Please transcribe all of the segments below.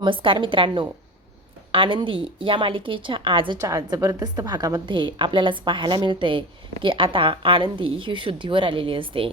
नमस्कार मित्रांनो, आनंदी या मालिकेच्या आजच्या जबरदस्त भागामध्ये आपल्यालाच पाहायला मिळते की आता आनंदी ही शुद्धीवर आलेली असते,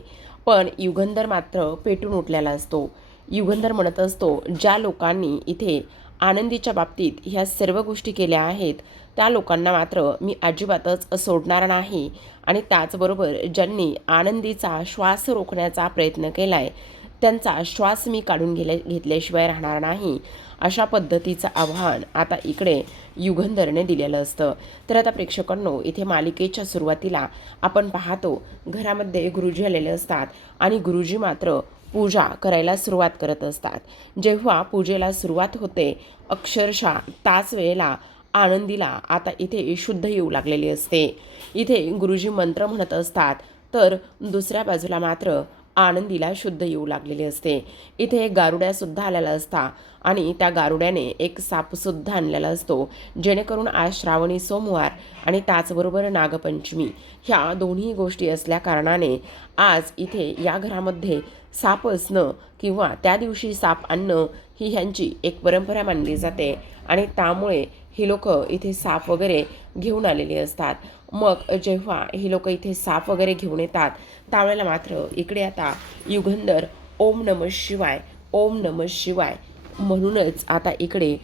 पण युगंधर मात्र पेटून उठलेला असतो. युगंधर म्हणत असतो, ज्या लोकांनी इथे आनंदीच्या बाबतीत ह्या सर्व गोष्टी केल्या आहेत त्या लोकांना मात्र मी अजिबातच सोडणार नाही, आणि त्याचबरोबर ज्यांनी आनंदीचा श्वास रोखण्याचा प्रयत्न केला आहे त्यांचा श्वास मी काढून घेतल्याशिवाय राहणार नाही, अशा पद्धतीचं आव्हान आता इकडे युगंधरने दिलेलं असतं. तर आता प्रेक्षकांनो, इथे मालिकेच्या सुरुवातीला आपण पाहतो घरामध्ये गुरुजी आलेले असतात आणि गुरुजी मात्र पूजा करायला सुरुवात करत असतात. जेव्हा पूजेला सुरुवात होते अक्षरशः त्याच वेळेला आनंदीला आता इथे शुद्ध येऊ लागलेली असते. इथे गुरुजी मंत्र म्हणत असतात तर दुसऱ्या बाजूला मात्र आनंदीला शुद्ध येऊ लागलेली असते. इथे एक गारुड्यासुद्धा आलेला असता आणि त्या गारुड्याने एक सापसुद्धा आणलेला असतो, जेणेकरून आज श्रावणी सोमवार आणि त्याचबरोबर नागपंचमी ह्या दोन्ही गोष्टी असल्या कारणाने आज इथे या घरामध्ये साप असणं किंवा त्या दिवशी साप आणणं ही ह्यांची एक परंपरा मानली जाते, आणि त्यामुळे ही लोक इथे साप वगैरे घेऊन आलेली असतात. मग जेव्हा ही लोक इथे साप वगैरे घेऊन येतात त्यावेळेला मात्र इकडे आता युगंधर ओम नमः शिवाय ओम नमः शिवाय म्हणूनच आता इकडे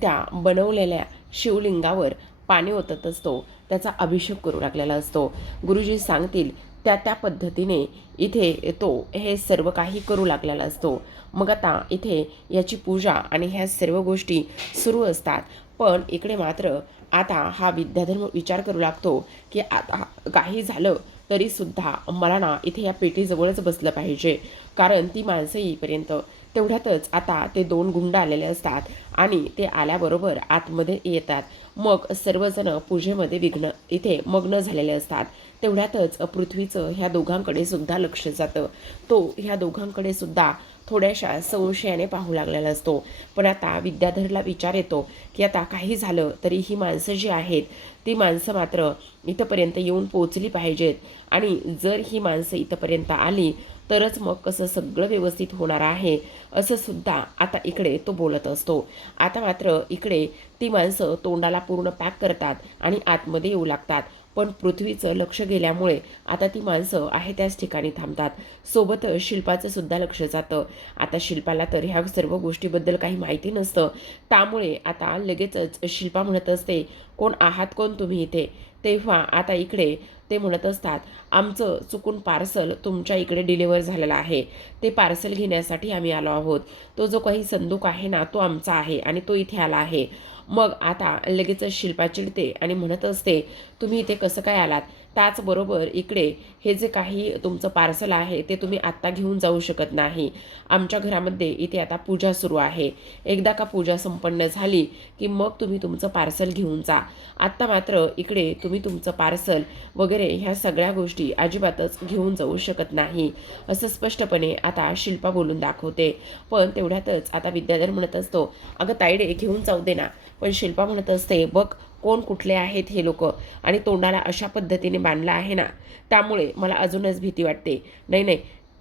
त्या बनवलेल्या शिवलिंगावर पाणी ओतत असतो, त्याचा अभिषेक करू लागलेला असतो. गुरुजी सांगतील त्या पद्धतीने इथे तो हे सर्व काही करू लागलेला असतो. मग आता इथे याची पूजा आणि ह्या सर्व गोष्टी सुरू असतात. पण इकडे मात्र आता हा विद्याधर विचार करू लागतो की आता काही झालं तरीसुद्धा मला ना इथे या पेटीजवळच बसलं पाहिजे, कारण ती माणसं येईपर्यंत. तेवढ्यातच आता ते दोन गुंड आलेले असतात आणि ते आल्याबरोबर आतमध्ये येतात. मग सर्वजण पूजेमध्ये इथे मग्न झालेले असतात. तेवढ्यातच पृथ्वीचं ह्या दोघांकडे सुद्धा लक्ष जातं. तो ह्या दोघांकडे सुद्धा थोड्याशा संशयाने पाहू लागलेला असतो. पण आता विद्याधरला विचार येतो की आता काही झालं तरी ही माणसं जी आहेत ती माणसं मात्र इथंपर्यंत येऊन पोचली पाहिजेत, आणि जर ही माणसं इथंपर्यंत आली तरच मग कसं सगळं व्यवस्थित होणार आहे, असं सुद्धा आता इकडे तो बोलत असतो. आता मात्र इकडे ती माणसं तोंडाला पूर्ण पॅक करतात आणि आतमध्ये येऊ लागतात. पण पृथ्वीचं लक्ष गेल्यामुळे आता ती माणसं आहे त्याच ठिकाणी थांबतात. सोबतच शिल्पाचं सुद्धा लक्ष जातं. आता शिल्पाला तर ह्या सर्व गोष्टीबद्दल काही माहिती नसतं, त्यामुळे आता लगेचच शिल्पा म्हणत असते, कोण आहात कोण तुम्ही इथे? तेव्हा आता इकडे ते म्हणत असतात, आमचं चुकून पार्सल तुमच्या इकडे डिलिव्हर झालेलं आहे, ते पार्सल घेण्यासाठी आम्ही आलो आहोत. तो जो काही संदूक आहे ना तो आमचा आहे आणि तो इथे आला आहे. मग आता लगेचच शिल्पा चिडते आणि म्हणत असते, तुम्ही इथे कसं काय आलात? त्याचबरोबर इकडे हे जे काही तुमचं पार्सल आहे ते तुम्ही आत्ता घेऊन जाऊ शकत नाही. आमच्या घरामध्ये इथे आता पूजा सुरू आहे. एकदा का पूजा संपन्न झाली की मग तुम्ही तुमचं पार्सल घेऊन जा. आत्ता मात्र इकडे तुम्ही तुमचं पार्सल वगैरे ह्या सगळ्या गोष्टी अजिबातच घेऊन जाऊ शकत नाही, असं स्पष्टपणे आता शिल्पा बोलून दाखवते. पण तेवढ्यातच आता विद्याधर म्हणत असतो, अगं ताईडे घेऊन जाऊ दे ना. पण शिल्पा म्हणत असते, बघ कोण कुठले आहेत हे लोक, आणि तोंडाला अशा पद्धतीने बांधलं आहे ना, त्यामुळे मला अजूनच भीती वाटते. नाही नाही,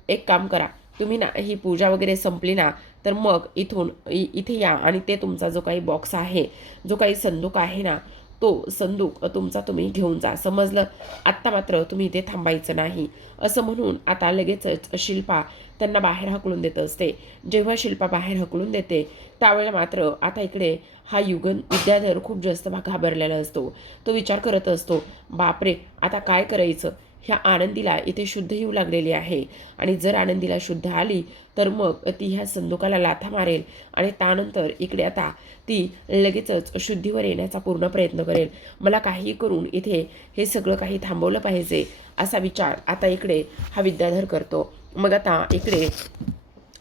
एक काम करा तुम्ही ना, ही पूजा वगैरे संपली ना तर मग इथे या आणि ते तुमचा जो काही बॉक्स आहे, जो काही संदूक आहे ना, तो संदूक तुमचा तुम्ही घेऊन जा, समजलं? आत्ता मात्र तुम्ही इथे थांबायचं नाही, असं म्हणून आता लगेचच शिल्पा त्यांना बाहेर हकलून देत असते. जेव्हा शिल्पा बाहेर हकलून देते त्यावेळेला मात्र आता इकडे हा विद्याधर खूप जास्त घाबरलेला असतो. तो विचार करत असतो, बापरे आता काय करायचं? ह्या आनंदीला इथे शुद्ध येऊ लागलेली आहे, आणि जर आनंदीला शुद्ध आली तर मग ती ह्या संदुकाला लाथा मारेल आणि त्यानंतर इकडे आता ती लगेचच शुद्धीवर येण्याचा पूर्ण प्रयत्न करेल. मला काही करून इथे हे सगळं काही थांबवलं पाहिजे, असा विचार आता इकडे हा विद्याधर करतो. मग आता इकडे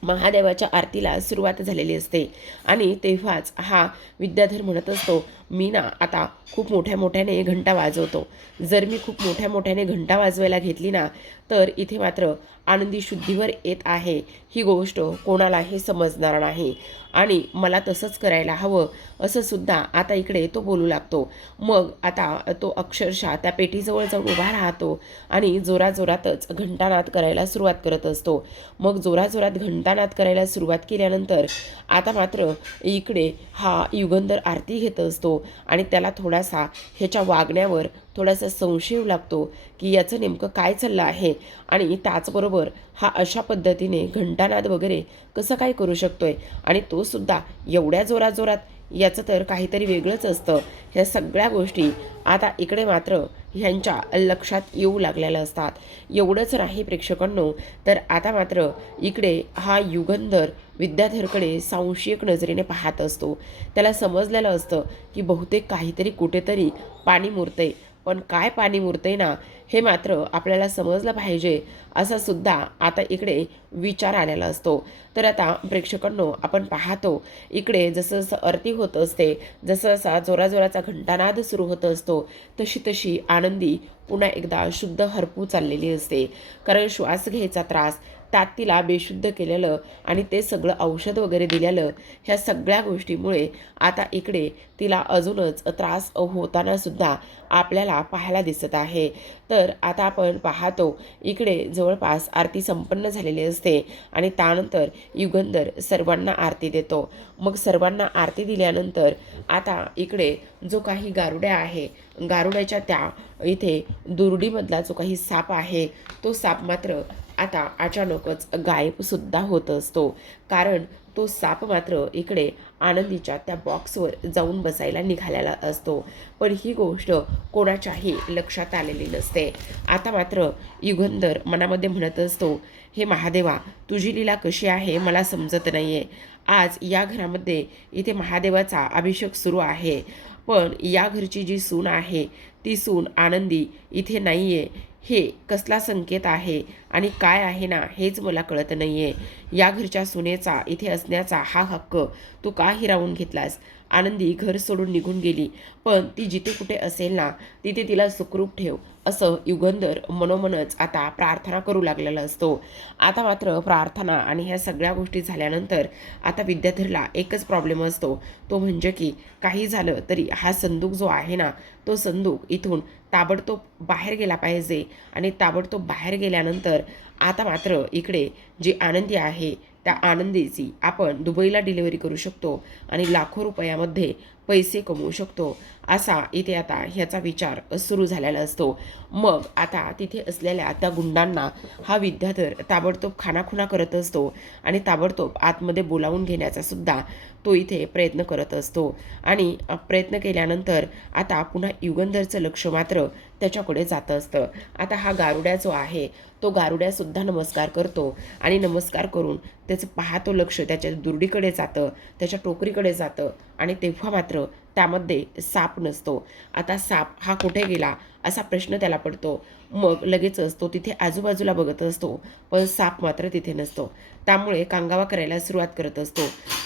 महादेवाच्या आरतीला सुरुवात झालेली असते आणि तेव्हाच हा विद्याधर म्हणत असतो, मी ना आता खूप मोठ्या मोठ्याने घंटा वाजवतो. जर मी खूप मोठ्या मोठ्याने घंटा वाजवायला घेतली ना, तर इथे मात्र आनंदी शुद्धीवर येत आहे ही गोष्ट कोणालाही समजणार नाही आणि मला तसंच करायला हवं असं सुद्धा आता इकडे तो बोलू लागतो. मग आता तो अक्षरशः त्या पेटीजवळ जाऊन उभा राहतो आणि जोराजोरातच घंटानाद करायला सुरुवात करत असतो. मग जोराजोरात घंटानाद करायला सुरुवात केल्यानंतर आता मात्र इकडे हा युगंधर आरती घेत असतो आणि त्याला थोडासा ह्याच्या वागण्यावर थोडासा संशय येऊ लागतो की याचं नेमकं काय चाललं आहे आणि त्याचबरोबर हा अशा पद्धतीने घंटानाद वगैरे कसं काय करू शकतोय आणि तो सुद्धा एवढ्या जोराजोरात, याचं तर काहीतरी वेगळंच असतं. ह्या सगळ्या गोष्टी आता इकडे मात्र ह्यांच्या लक्षात येऊ लागलेल्या असतात. एवढंच नाही प्रेक्षकांनो, तर आता मात्र इकडे हा युगंधर विद्याधरकडे संशयिक नजरेने पाहत असतो. त्याला समजलेलं असतं की बहुतेक काहीतरी कुठेतरी पाणी मुरतंय, पण काय पाणी मुरतंय ना हे मात्र आपल्याला समजलं पाहिजे असा सुद्धा आता इकडे विचार आलेला असतो. तर आता प्रेक्षकांनो, आपण पाहतो इकडे जसं जसं आरती होत असते, जसं असा जोराजोराचा घंटानाद सुरू होत असतो, तशी तशी आनंदी पुन्हा एकदा शुद्ध हरपू चाललेली असते. कारण श्वास घ्यायचा त्रास, त्यात तिला बेशुद्ध केलेलं आणि ते सगळं औषध वगैरे दिलेलं, ह्या सगळ्या गोष्टीमुळे आता इकडे तिला अजूनच त्रास होताना सुद्धा आपल्याला पाहायला दिसत आहे. तर आता आपण पाहतो इकडे जवळपास आरती संपन्न झालेली असते आणि त्यानंतर युगंधर सर्वांना आरती देतो. मग सर्वांना आरती दिल्यानंतर आता इकडे जो काही गारुड्या आहे, गारुड्याच्या त्या इथे दुर्डीमधला जो काही साप आहे, तो साप मात्र आता अचानकच गायबसुद्धा होत असतो. कारण तो साप मात्र इकडे आनंदीच्या त्या बॉक्सवर जाऊन बसायला निघालेला असतो. पण ही गोष्ट कोणाच्याही लक्षात आलेली नसते. आता मात्र युगंधर मनामध्ये म्हणत असतो, हे महादेवा, तुझी लीला कशी आहे मला समजत नाही आहे. आज या घरामध्ये इथे महादेवाचा अभिषेक सुरू आहे, पण या घरची जी सून आहे ती सून आनंदी इथे नाही आहे. हे कसला संकेत आहे आणि काय आहे ना हेच मला कळत नाही आहे. या घरच्या सुनेचा इथे असण्याचा हा हक्क तू का हिरावून घेतलास? आनंदी घर सोडून निघून गेली, पण ती जिथे कुठे असेल ना तिथे तिला सुखरूप ठेव असं युगंधर मनोमनच आता प्रार्थना करू लागलेला असतो. आता मात्र प्रार्थना आणि ह्या सगळ्या गोष्टी झाल्यानंतर आता विद्याधरला एकच प्रॉब्लेम असतो, तो म्हणजे की काही झालं तरी हा संदूक जो आहे ना, तो संदूक इथून ताबडतोब बाहेर गेला पाहिजे आणि ताबडतोब बाहेर गेल्यानंतर आता मात्र इकडे जी आनंदी आहे त्या आनंदीची आपण दुबईला डिलिव्हरी करू शकतो आणि लाखो रुपयामध्ये पैसे कमवू शकतो, असा इथे आता ह्याचा विचार सुरू झालेला असतो. मग आता तिथे असलेल्या त्या गुंडांना हा विद्याधर ताबडतोब खानाखुणा करत असतो आणि ताबडतोब आतमध्ये बोलावून घेण्याचा सुद्धा तो इथे प्रयत्न करत असतो. आणि प्रयत्न केल्यानंतर आता पुन्हा युगंधरचं लक्ष मात्र त्याच्याकडे जात असतं. आता हा गारुड्या जो आहे तो गारुड्यासुद्धा नमस्कार करतो आणि नमस्कार करून त्याचं पाहतो लक्ष त्याच्या दुर्डीकडे जातं, त्याच्या टोकरीकडे जातं आणि तेव्हा मात्र त्यामध्ये साप नसतो. आता साप हा कुठे गेला असा प्रश्न त्याला पडतो. मग लगेचच तो तिथे आजूबाजूला बघत असतो, पण साप मात्र तिथे नसतो. त्यामुळे कांगावा करायला सुरुवात करत असतो.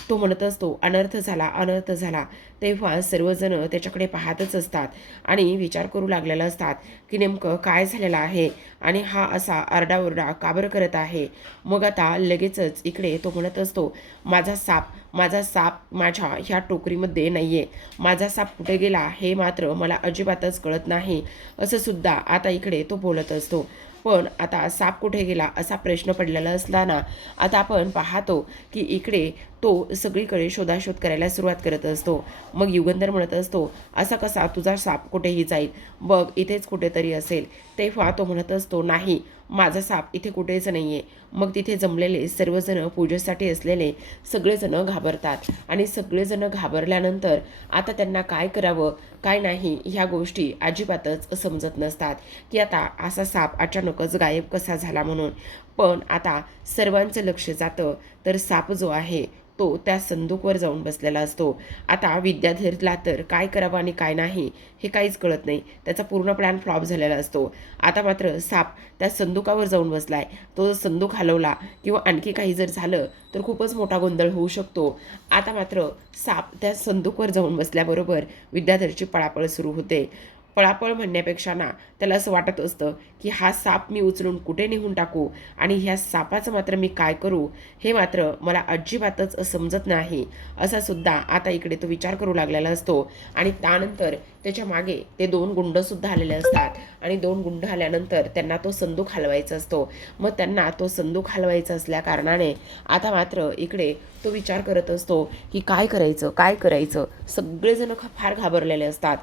तो म्हणत असतो, अनर्थ झाला, अनर्थ झाला. तेव्हा सर्वजण त्याच्याकडे पाहतच असतात आणि विचार करू लागलेला असतात की नेमकं काय झालेलं आहे आणि हा असा आरडाओरडा का बरं करत आहे. मग आता लगेचच इकडे तो म्हणत असतो, माझा साप माझ्या ह्या टोकरीमध्ये नाही आहे. माझा साप कुठे गेला हे मात्र मला अजिबातच कळत नाही असं सुद्धा आता इकडे तो बोलत असतो. पण आता साप कुठे गेला असा प्रश्न पडलेला असताना आता आपण पाहतो की इकडे तो सगळीकडे शोधाशोध करायला सुरुवात करत असतो. मग युगंधर म्हणत असतो, असा कसा तुझा साप कुठेही जाईल, बघ इथेच कुठेतरी असेल. तेव्हा तो म्हणत असतो, नाही, माझा साप इथे कुठेच नाही आहे. मग तिथे जमलेले सर्वजण पूजेसाठी असलेले सगळेजण घाबरतात आणि सगळेजण घाबरल्यानंतर आता त्यांना काय करावं काय नाही ह्या गोष्टी अजिबातच समजत नसतात की आता असा साप अचानकच गायब कसा झाला म्हणून. पण आता सर्वांचं लक्ष जातं तर साप जो आहे तो त्या संदूकवर जाऊन बसलेला असतो. आता विद्याधरला तर काय करावं आणि काय नाही हे काहीच कळत नाही. त्याचा पूर्ण प्लॅन फ्लॉप झालेला असतो. आता मात्र साप त्या संदुकावर जाऊन बसलाय. तो संदूक हलवला किंवा आणखी काही जर झालं तर खूपच मोठा गोंधळ होऊ शकतो. आता मात्र साप त्या संदूकवर जाऊन बसल्याबरोबर विद्याधरची पळापळ सुरू होते. पळापळ म्हणण्यापेक्षा ना त्याला असं वाटत असतं की हा साप मी उचलून कुठे नेऊन टाकू आणि ह्या सापाचं मात्र मी काय करू हे मात्र मला अजिबातच समजत नाही, असा सुद्धा आता इकडे तो विचार करू लागलेला असतो. आणि त्यानंतर त्याच्या मागे ते 2 गुंडसुद्धा आलेले असतात आणि 2 गुंड आल्यानंतर त्यांना तो संदूक हलवायचा असतो. मग त्यांना तो संदूक हलवायचा असल्या कारणाने आता मात्र इकडे तो विचार करत असतो की काय करायचं काय करायचं. सगळेजण फार घाबरलेले असतात.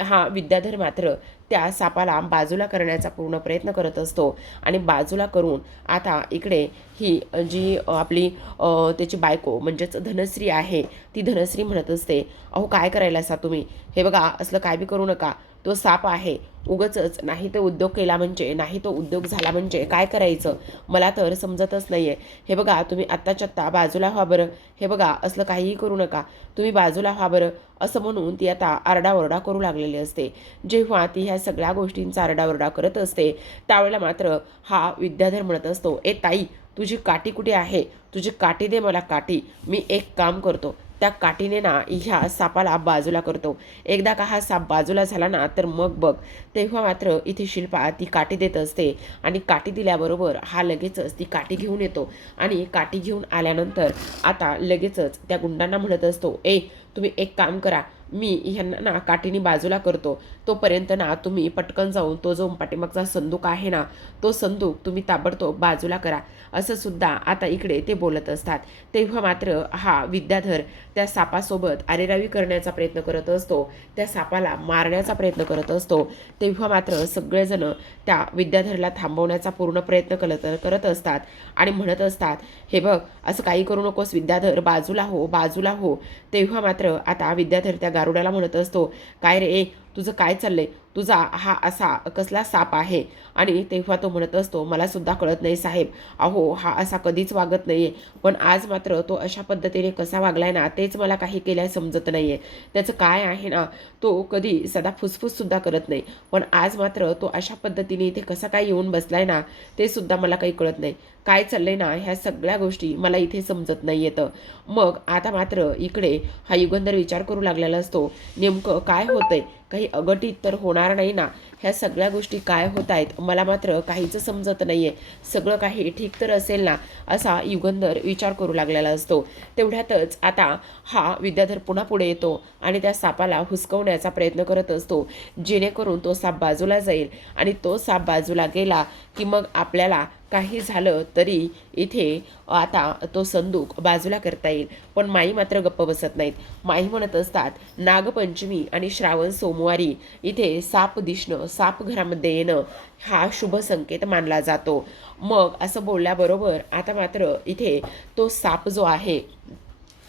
हा विद्याधर मात्र त्या सापाला बाजूला करण्याचा पूर्ण प्रयत्न करत असतो आणि बाजूला करून आता इकडे ही जी आपली त्याची बायको म्हणजेच धनश्री आहे ती धनश्री म्हणत असते, अहो काय करायला असा तुम्ही, हे बघा असलं काय बी करू नका, तो साप आहे, उगचच नाही तो उद्योग केला म्हणजे नाही तो उद्योग झाला म्हणजे काय करायचं मला तर समजतच नाही आहे. हे बघा तुम्ही आत्ताच्या आत्ता बाजूला व्हा बरं, हे बघा असलं काहीही करू नका, तुम्ही बाजूला व्हा बरं, असं म्हणून ती आता आरडाओरडा करू लागलेली असते. जेव्हा ती ह्या सगळ्या गोष्टींचा आरडाओरडा करत असते त्यावेळेला मात्र हा विद्याधर म्हणत असतो, ए ताई तुझी काठी कुठे आहे, तुझी काठी दे मला काठी, मी एक काम करतो त्या काठीने ना ह्या सापाला बाजूला करतो, एकदा का हा साप बाजूला झाला ना तर मग बघ. तेव्हा मात्र इथे शिल्पा ती काठी देत असते आणि काठी दिल्याबरोबर हा लगेचच ती काठी घेऊन येतो आणि काठी घेऊन आल्यानंतर आता लगेचच त्या गुंडांना म्हणत असतो, ए तुम्ही एक काम करा, मी ह्यांना ना काठीने बाजूला करतो, तोपर्यंत ना तुम्ही पटकन जाऊन तो जो पाठीमागचा संदूक आहे ना तो संदूक तुम्ही ताबडतोब बाजूला करा, असं सुद्धा आता इकडे ते बोलत असतात. तेव्हा मात्र हा विद्याधर त्या सापासोबत आरेरावी करण्याचा प्रयत्न करत असतो, त्या सापाला मारण्याचा प्रयत्न करत असतो. तेव्हा मात्र सगळेजण त्या विद्याधरला थांबवण्याचा पूर्ण प्रयत्न करत असतात आणि म्हणत असतात, हे बघ असं काही करू नकोस विद्याधर, बाजूला हो बाजूला हो. तेव्हा मात्र आता विद्याधर त्या गारुडाला म्हणत असतो, काय रे तुझं काय चाललंय, तुझा हा असा कसला साप आहे. आणि तेव्हा तो म्हणत असतो, मला सुद्धा कळत नाही साहेब, अहो हा असा कधीच वागत नाहीये, पण आज मात्र तो अशा पद्धतीने कसा वागलाय ना तेच मला काही केल्या समजत नाहीये. त्याचं काय आहे ना, तो कधी सदा फुसफुससुद्धा करत नाही, पण आज मात्र तो अशा पद्धतीने इथे कसा काय येऊन बसलाय ना ते सुद्धा मला काही कळत नाही. काय चाललंय ना ह्या सगळ्या गोष्टी मला इथे समजत नाही येतं. मग आता मात्र इकडे हा युगंधर विचार करू लागलेला असतो, नेमकं काय होतंय, काही अघटित तर होणार नाही ना, ह्या सगळ्या गोष्टी काय होत आहेत मला मात्र काहीच समजत नाही आहे, सगळं काही ठीक तर असेल ना, असा युगंधर विचार करू लागलेला असतो. तेवढ्यातच आता हा विद्याधर पुन्हा पुढे येतो आणि त्या सापाला हुसकवण्याचा प्रयत्न करत असतो, जेणेकरून तो साप बाजूला जाईल आणि तो साप बाजूला गेला की मग आपल्याला काही झालं तरी इथे आता तो संदूक बाजूला करता येईल. पण माई मात्र गप्प बसत नाहीत. माई म्हणत असतात, नागपंचमी आणि श्रावण सोमवारी इथे साप दिसणं, साप घरामध्ये येणं हा शुभ संकेत मानला जातो. मग असं बोलल्याबरोबर आता मात्र इथे तो साप जो आहे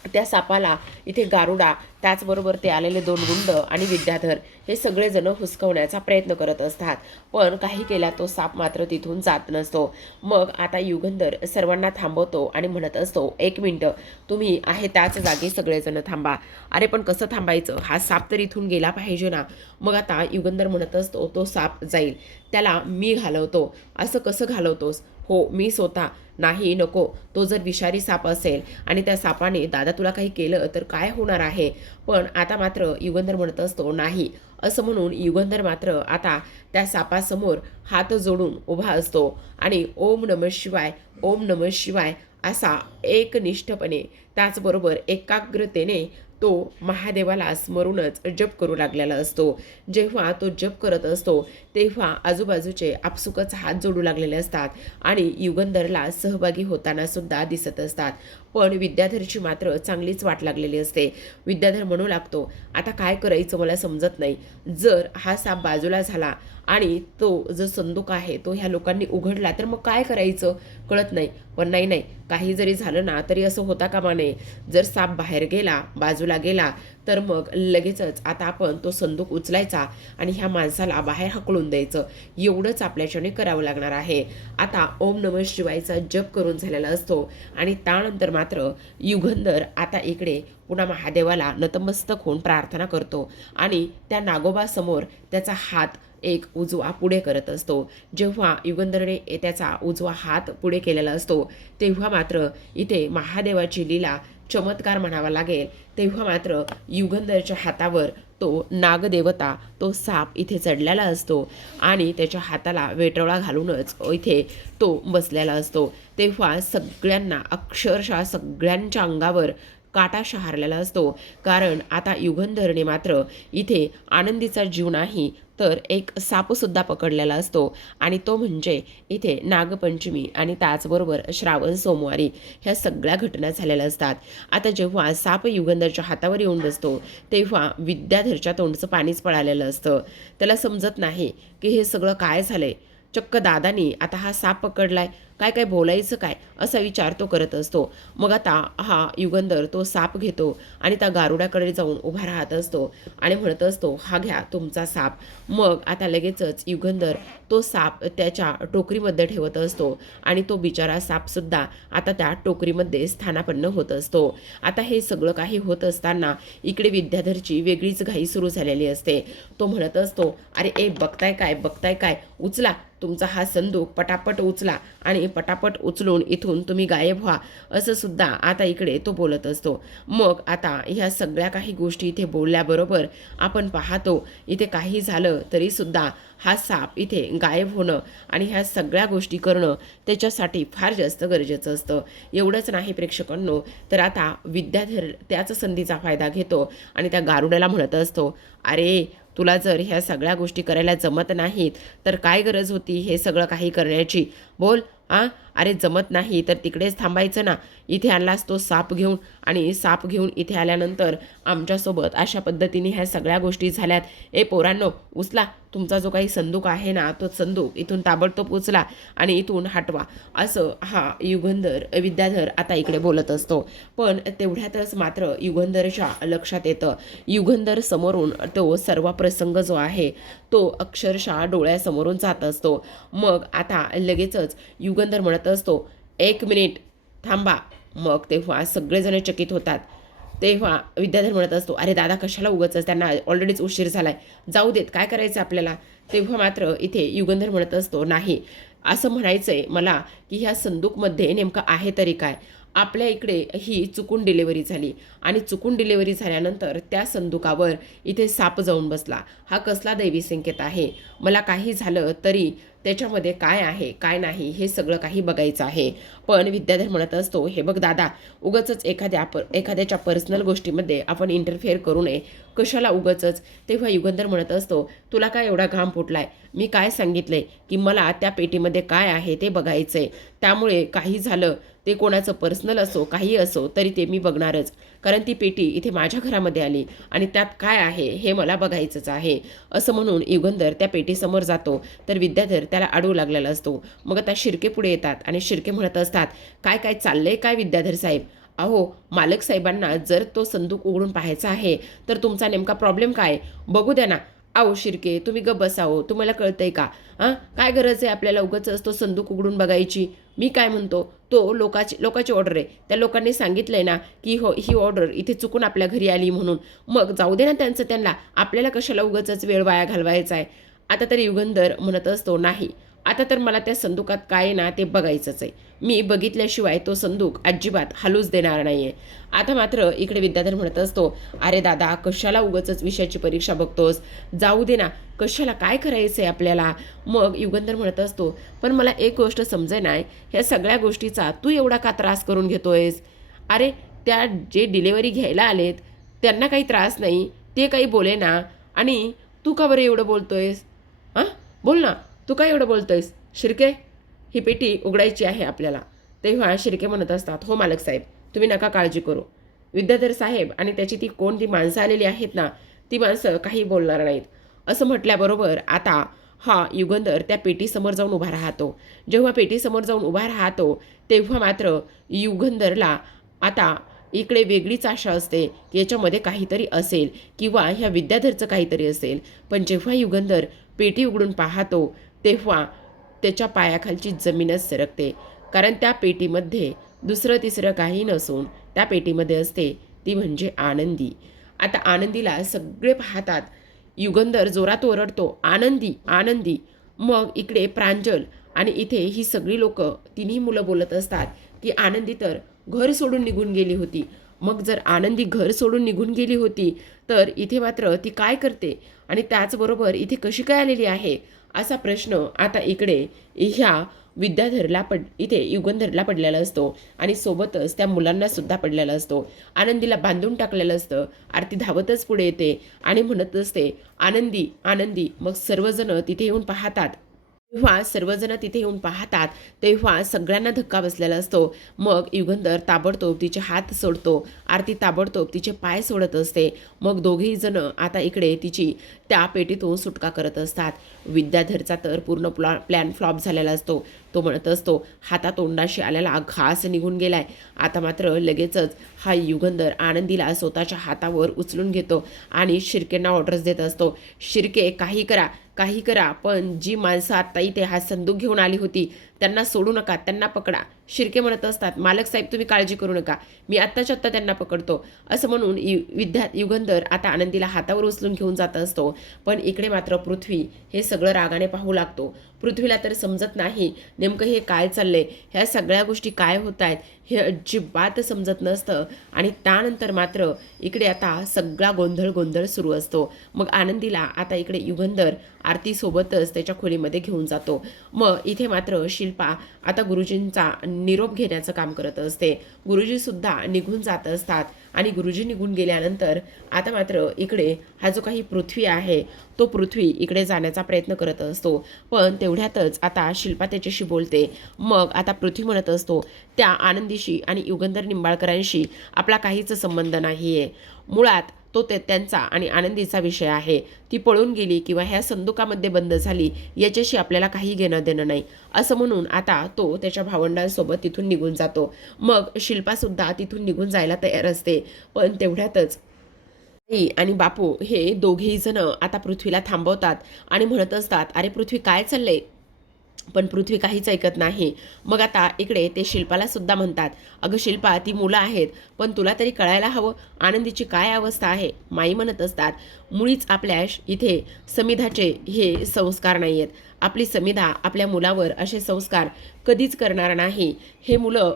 त्या सापाला इथे गारुडा, त्याचबरोबर ते आलेले 2 गुंड आणि विद्याधर हे सगळेजण हुसकवण्याचा प्रयत्न करत असतात, पण काही केला तो साप मात्र तिथून जात नसतो. मग आता युगंधर सर्वांना थांबवतो आणि म्हणत असतो, 1 मिनिटं तुम्ही आहे त्याच जागी सगळेजण थांबा. अरे पण कसं थांबायचं, हा साप तर इथून गेला पाहिजे ना. मग आता युगंधर म्हणत असतो, तो साप जाईल त्याला मी घालवतो. असं कसं घालवतोस, हो मी स्वतः, नाही नको, तो जर विषारी साप असेल आणि त्या सापाने दादा तुला काही केलं तर काय होणार आहे. पण आता मात्र युगंधर म्हणत असतो, नाही, असं म्हणून युगंधर मात्र आता त्या सापासमोर हात जोडून उभा असतो आणि ओम नमः शिवाय ओम नमः शिवाय असा एकनिष्ठपणे त्याचबरोबर एकाग्रतेने तो महादेवाला स्मरूनच जप करू लागलेला असतो. जेव्हा तो जप करत असतो तेव्हा आजूबाजूचे आपसुकच हात जोडू लागलेले असतात आणि युगंधरला सहभागी होताना सुद्धा दिसत असतात. पण विद्याधरची मात्र चांगलीच वाट लागलेली असते. विद्याधर म्हणू लागतो, आता काय करायचं मला समजत नाही, जर हा साप बाजूला झाला आणि तो जो संदूक आहे तो ह्या लोकांनी उघडला तर मग काय करायचं कळत नाही. पण नाही नाही, काही जरी झालं ना तरी असं होता कामा नये, जर साप बाहेर गेला बाजूला गेला तर मग लगेचच आता आपण तो संदूक उचलायचा आणि ह्या माणसाला बाहेर हकलून द्यायचं, एवढंच आपल्याच्याने करावं लागणार आहे. आता ओम नमः शिवायचा जप करून झालेला असतो आणि त्यानंतर मात्र युगंधर आता इकडे पुन्हा महादेवाला नतमस्तक होऊन प्रार्थना करतो आणि त्या नागोबासमोर त्याचा हात एक उजवा पुढे करत असतो. जेव्हा युगंधरने त्याचा उजवा हात पुढे केलेला असतो तेव्हा मात्र इथे महादेवाची लीला चमत्कार म्हणावा लागेल. तेव्हा मात्र युगंधरच्या हातावर तो नागदेवता, तो साप इथे चढलेला असतो आणि त्याच्या हाताला वेटोळा घालूनच इथे तो बसलेला असतो. तेव्हा सगळ्यांना, अक्षरशः सगळ्यांच्या अंगावर काटा शहारलेला असतो, कारण आता युगंधरने मात्र इथे आनंदीचा जीव नाही तर एक सापसुद्धा पकडलेला असतो आणि तो म्हणजे इथे नागपंचमी आणि त्याचबरोबर श्रावण सोमवारी ह्या सगळ्या घटना झालेल्या असतात. आता जेव्हा साप युगंधरच्या हातावर येऊन बसतो तेव्हा विद्याधरच्या तोंडचं पाणीच पळालेलं असतं. त्याला समजत नाही की हे सगळं काय झालंय. चक्क दादानी आता हा साप पकडलाय, काय काय बोलायचं काय असा विचार तो करत असतो. मग आता हा युगंधर तो साप घेतो आणि त्या गारुड्याकडे जाऊन उभा राहत असतो आणि म्हणत असतो, हा घ्या तुमचा साप. मग आता लगेचच युगंधर तो साप त्याच्या टोकरीमध्ये ठेवत असतो आणि तो बिचारा सापसुद्धा आता त्या टोकरीमध्ये स्थानापन्न होत असतो. आता हे सगळं काही होत असताना इकडे विद्याधरची वेगळीच घाई सुरू झालेली असते. तो म्हणत असतो, अरे बघताय काय, उचला तुमचा हा संदूक, पटापट उचला आणि पटापट उचलून इथून तुम्ही गायब व्हा, असं सुद्धा आता इकडे तो बोलत असतो. मग आता ह्या सगळ्या काही गोष्टी इथे बोलल्याबरोबर आपण पाहतो इथे काही झालं तरी सुद्धा हा साप इथे गायब होणं आणि ह्या सगळ्या गोष्टी करणं त्याच्यासाठी फार जास्त गरजेचं असतं. एवढंच नाही प्रेक्षकांनो, तर आता विद्याधर त्याच संधीचा फायदा घेतो आणि त्या गारुड्याला म्हणत असतो, अरे तुला जर ह्या सगळ्या गोष्टी करायला जमत नाहीत तर काय गरज होती हे सगळं काही करण्याची, बोल. अरे जमत नाही तर तिकडेच थांबायचं ना, इथे आलास तो साप घेऊन आणि साप घेऊन इथे आल्यानंतर आमच्यासोबत अशा पद्धतीने ह्या सगळ्या गोष्टी झाल्यात. पोरांनो, उचला तुमचा जो काही संदूक आहे ना, तो संदूक इथून ताबडतोब उचला आणि इथून हटवा, असं हा विद्याधर आता इकडे बोलत असतो. पण तेवढ्यातच मात्र युगंधरच्या लक्षात येतं. युगंधर समोरून तो सर्व प्रसंग जो आहे तो अक्षरशः डोळ्यासमोरून जात असतो. मग आता लगेचच युगंधर म्हणत असतो, 1 मिनिट थांबा. मग तेव्हा सगळेजण चकित होतात. तेव्हा विद्याधर म्हणत असतो, अरे दादा कशाला उगाचच, त्यांना ऑलरेडीच उशीर झालाय, जाऊ देत, काय करायचं आपल्याला. तेव्हा मात्र इथे युगंधर म्हणत असतो, नाही असं म्हणायचंय मला की ह्या संदूकमध्ये नेमकं आहे तरी काय. आपल्या इकडे ही चुकून डिलिव्हरी झाली आणि चुकून डिलिव्हरी झाल्यानंतर त्या संदूकावर इथे साप जाऊन बसला. हा कसला दैवी संकेत आहे. मला काही झालं तरी त्याच्यामध्ये काय आहे काय नाही हे सगळं काही बघायचं आहे. पण विद्याधर म्हणत असतो, हे बघ दादा, उगाचच एखाद्याच्या पर्सनल गोष्टीमध्ये आपण इंटरफेअर करू नये, कशाला उगाचच. तेव्हा युगंधर म्हणत असतो, तुला काय एवढा घाम फुटलाय, मी काय सांगितलंय की मला त्या पेटीमध्ये काय आहे ते बघायचंय, त्यामुळे काही झालं ते कोणाचं पर्सनल असो काही असो तरी ते मी बघणारच, कारण ती पेटी इथे माझ्या घरामध्ये आली आणि त्यात काय आहे हे मला बघायचंच आहे. असं म्हणून युगंधर त्या पेटीसमोर जातो तर विद्याधर त्याला अडवू लागलेला असतो. मग आता शिर्के पुढे येतात आणि शिर्के म्हणत असतात, काय काय चाललंय काय विद्याधर साहेब. अहो मालक साहेबांना जर तो संदूक उघडून पाहायचा आहे तर तुमचा नेमका प्रॉब्लेम काय बघू द्या ना. अहो शिर्के तुम्ही गप्प बसावं, तुम्हाला कळतंय का. काय गरज आहे आपल्याला उगाचच तो संदूक उघडून बघायची. मी काय म्हणतो, तो लोकाची ऑर्डर आहे, त्या लोकांनी सांगितलंय ना की हो ही ऑर्डर इथे चुकून आपल्या घरी आली म्हणून, मग जाऊ दे ना त्यांना, आपल्याला कशाला उगाचच वेळ वाया घालवायचा आहे. आता तर युगंधर म्हणत असतो, नाही आता तर मला त्या संदूकात काय आहे ना ते बघायचंच आहे, मी बघितल्याशिवाय तो संदूक अजिबात हलूच देणार नाहीये. आता मात्र इकडे विद्याधर म्हणत असतो, अरे दादा कशाला उगाचच विषयाची परीक्षा बघतोस, जाऊ दे ना, कशाला काय करायचंय आपल्याला. मग युगंधर म्हणत असतो, पण मला एक गोष्ट समजे नाही, ह्या सगळ्या गोष्टीचा तू एवढा का त्रास करून घेतोयस. अरे त्या जे डिलेवरी घ्यायला आलेत त्यांना काही त्रास नाही, ते काही बोले ना, आणि तू का बरं एवढं बोलतोयस. बोल ना, तू काय एवढं बोलतोयस. शिर्के ही पेटी उघडायची आहे आपल्याला. तेव्हा शिर्के म्हणत असतात, हो मालक साहेब तुम्ही नका काळजी करू. विद्याधर साहेब आणि त्याची ती माणसं आलेली आहेत ना, ती माणसं काही बोलणार नाहीत. असं म्हटल्याबरोबर आता हा युगंधर त्या पेटीसमोर जाऊन उभा राहतो. जेव्हा पेटीसमोर जाऊन उभा राहतो तेव्हा मात्र युगंधरला आता इकडे वेगळीच आशा असते की याच्यामध्ये काहीतरी असेल किंवा ह्या विद्याधरचं काहीतरी असेल. पण जेव्हा युगंधर पेटी उघडून पाहतो तेव्हा त्याच्या पायाखालची जमीनच सरकते. कारण त्या पेटीमध्ये दुसरं तिसरं काही नसून त्या पेटीमध्ये असते ती म्हणजे आनंदी. आता आनंदीला सगळे पाहतात. युगंधर जोरात ओरडतो, आनंदी आनंदी. मग इकडे प्रांजल आणि इथे ही सगळी लोक तिन्ही मुलं बोलत असतात की आनंदी तर घर सोडून निघून गेली होती. मग जर आनंदी घर सोडून निघून गेली होती तर इथे मात्र ती काय करते आणि त्याचबरोबर इथे कशी काय आलेली आहे असा प्रश्न आता इकडे ह्या विद्याधरला इथे युगंधरला पडलेला असतो आणि सोबतच त्या मुलांना सुद्धा पडलेला असतो. आनंदीला बांधून टाकलेलं असतं. आरती धावतच पुढे येते आणि म्हणत असते, आनंदी आनंदी. मग सर्वजण तिथे येऊन पाहतात. तेव्हा सगळ्यांना धक्का बसलेला असतो. मग युगंधर ताबडतोब तिचे हात सोडतो. आरती ताबडतोब तिचे पाय सोडत असते. मग दोघेही जण आता इकडे तिची त्या पेटीतून सुटका करत असतात. विद्याधरचा तर पूर्ण प्लॅन फ्लॉप झालेला असतो. तो म्हणत असतो, हातातोंडाशी आलेला घास निघून गेलाय. आता मात्र लगेचच हा युगंधर आनंदीला स्वतःच्या हातावर उचलून घेतो आणि शिर्केंना ऑर्डर्स देत असतो. शिर्के काही करा, पण जी माणसं आत्ता इथे हा संदूक घेऊन आली होती त्यांना सोडू नका, त्यांना पकडा. शिर्के म्हणत असतात, मालक साहेब तुम्ही काळजी करू नका, मी आत्ताच्या आत्ता त्यांना पकडतो. असं म्हणून युगंधर आता आनंदीला हातावर उचलून घेऊन जात असतो. पण इकडे मात्र पृथ्वी हे सगळं रागाने पाहू लागतो. पृथ्वीला तर समजत नाही नेमकं हे काय चाललंय, ह्या सगळ्या गोष्टी काय होत आहेत हे अजिबात समजत नसतं. आणि त्यानंतर मात्र इकडे आता सगळा गोंधळ सुरू असतो. मग आनंदीला आता इकडे युगंधर आरतीसोबतच त्याच्या खोलीमध्ये घेऊन जातो. मग इथे मात्र शिल्पा आता गुरुजींचा निरोप घेण्याचं काम करत असते. गुरुजीसुद्धा निघून जात असतात आणि गुरुजी निघून गेल्यानंतर आता मात्र इकडे हा जो काही पृथ्वी आहे तो पृथ्वी इकडे जाण्याचा प्रयत्न करत असतो. पण तेवढ्यातच आता शिल्पा त्याच्याशी बोलते. मग आता पृथ्वी म्हणत असतो, त्या आनंदीशी आणि युगंधर निंबाळकरांशी आपला काहीच संबंध नाही आहे. मुळात तो त्यांचा आणि आनंदीचा विषय आहे. ती पळून गेली किंवा ह्या संदुकामध्ये बंद झाली याच्याशी आपल्याला काही घेणं देणं नाही, असं म्हणून आता तो त्याच्या भावंडांसोबत तिथून निघून जातो. मग शिल्पासुद्धा तिथून निघून जायला तयार असते. पण तेवढ्यातच आई आणि बापू हे दोघेही जण आता पृथ्वीला थांबवतात आणि म्हणत असतात, अरे पृथ्वी काय चाललंय. पण पृथ्वी काहीच ऐकत नाही. मग आता इकडे ते शिल्पाला सुद्धा म्हणतात, अगं शिल्पा ती मुलं आहेत पण तुला तरी कळायला हवं आनंदीची काय अवस्था आहे. माई म्हणत असतात, मुळीच आपल्या इथे समिधाचे हे संस्कार नाही आहेत. आपली समिधा आपल्या मुलावर असे संस्कार कधीच करणार नाही. हे मुलं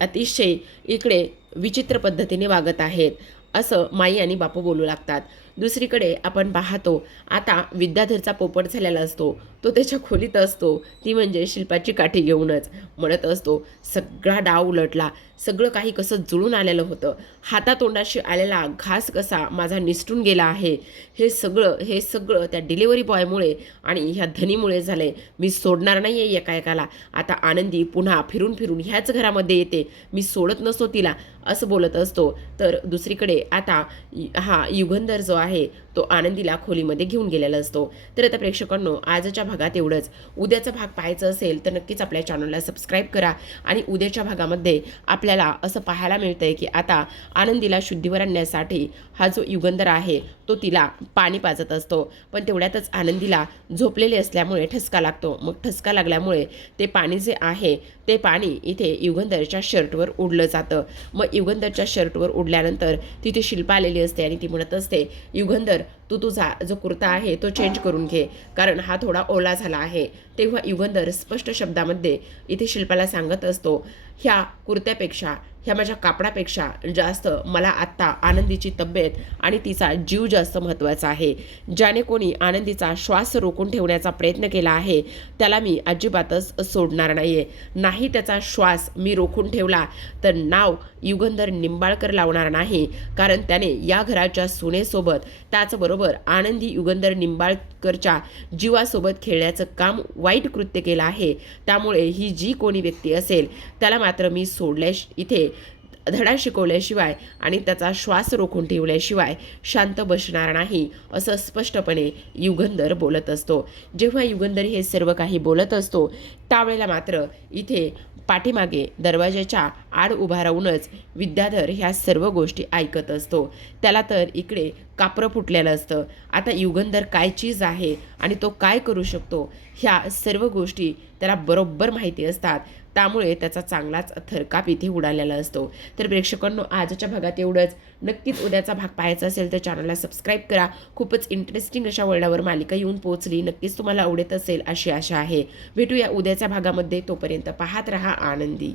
अतिशय इकडे विचित्र पद्धतीने वागत आहेत, असं माई आणि बापू बोलू लागतात. दुसरीकडे आपण पाहतो आता विद्याधरचा पोपट झालेला असतो. तो त्याच्या खोलीत असतो, ती म्हणजे शिल्पाची काठी घेऊनच. म्हणत असतो, सगळा डाव उलटला, सगळं काही कसं जुळून आलेलं होतं. हातातोंडाशी आलेला घास कसा माझा निसटून गेला आहे. हे सगळं त्या डिलिव्हरी बॉयमुळे आणि ह्या धनीमुळे झालंय. मी सोडणार नाही आहे एकाएकाला. आता आनंदी पुन्हा फिरून ह्याच घरामध्ये येते, मी सोडत नसतो तिला, असं बोलत असतो. तर दुसरीकडे आता हा युगंधर जो आहे तो आनंदीला खोलीमध्ये घेऊन गेलेला असतो. तर आता प्रेक्षकांनो आजच्या भागात एवढंच. उद्याचा भाग पाहायचा असेल तर नक्कीच आपल्या चॅनलला सबस्क्राईब करा. आणि उद्याच्या भागामध्ये आपल्याला असं पाहायला मिळतंय की आता आनंदीला शुद्धीवर आणण्यासाठी हा जो युगंधर आहे तो तिला पाणी पाजत असतो. पण तेवढ्यातच आनंदीला झोपलेले असल्यामुळे ठसका लागतो. मग ठसका लागल्यामुळे ते पाणी जे आहे ते पाणी इथे युगंधरच्या शर्टवर उडलं जातं. मग युगंधरच्या शर्टवर उडल्यानंतर तिथे शिल्पा आलेली असते आणि ती म्हणत असते, युगंधर तू तुझा जो कुर्ता आहे तो चेंज करून घे, कारण हा थोडा ओला झाला आहे. तेव्हा युगंधर स्पष्ट शब्दामध्ये इथे शिल्पाला सांगत असतो, ह्या कुर्त्यापेक्षा ह्या माझ्या कापडापेक्षा जास्त मला आत्ता आनंदीची तब्येत आणि तिचा जीव जास्त महत्त्वाचा आहे. ज्याने कोणी आनंदीचा श्वास रोखून ठेवण्याचा प्रयत्न केला आहे त्याला मी अजिबातच सोडणार नाही त्याचा श्वास मी रोखून ठेवला तर नाव युगंधर निंबाळकर लावणार नाही, कारण त्याने या घराच्या सुनेसोबत त्याचबरोबर आनंदी युगंधर निंबाळकरच्या जीवासोबत खेळण्याचं काम वाईट कृत्य केलं आहे. त्यामुळे ही जी कोणी व्यक्ती असेल त्याला मात्र मी इथे धडा शिकवल्याशिवाय आणि त्याचा श्वास रोखून ठेवल्याशिवाय शांत बसणार नाही, असं स्पष्टपणे युगंधर बोलत असतो. जेव्हा युगंधर हे सर्व काही बोलत असतो त्यावेळेला मात्र इथे पाठीमागे दरवाजाच्या आड उभा राहूनच विद्याधर ह्या सर्व गोष्टी ऐकत असतो. त्याला तर इकडे कापरं फुटलेलं असतं. आता युगंधर काय चीज आहे आणि तो काय करू शकतो ह्या सर्व गोष्टी त्याला बरोबर माहिती असतात. त्यामुळे त्याचा चांगलाच थरकाप इथे उडालेला असतो. तर प्रेक्षकांनो, आजच्या भागात एवढंच. नक्कीच उद्याचा भाग पाहायचा असेल तर चॅनलला सबस्क्राईब करा. खूपच इंटरेस्टिंग अशा वळणावर मालिका येऊन पोहोचली. नक्कीच तुम्हाला आवडत असेल अशी आशा आहे. भेटूया उद्याच्या भागामध्ये. तोपर्यंत पाहत रहा आनंदी.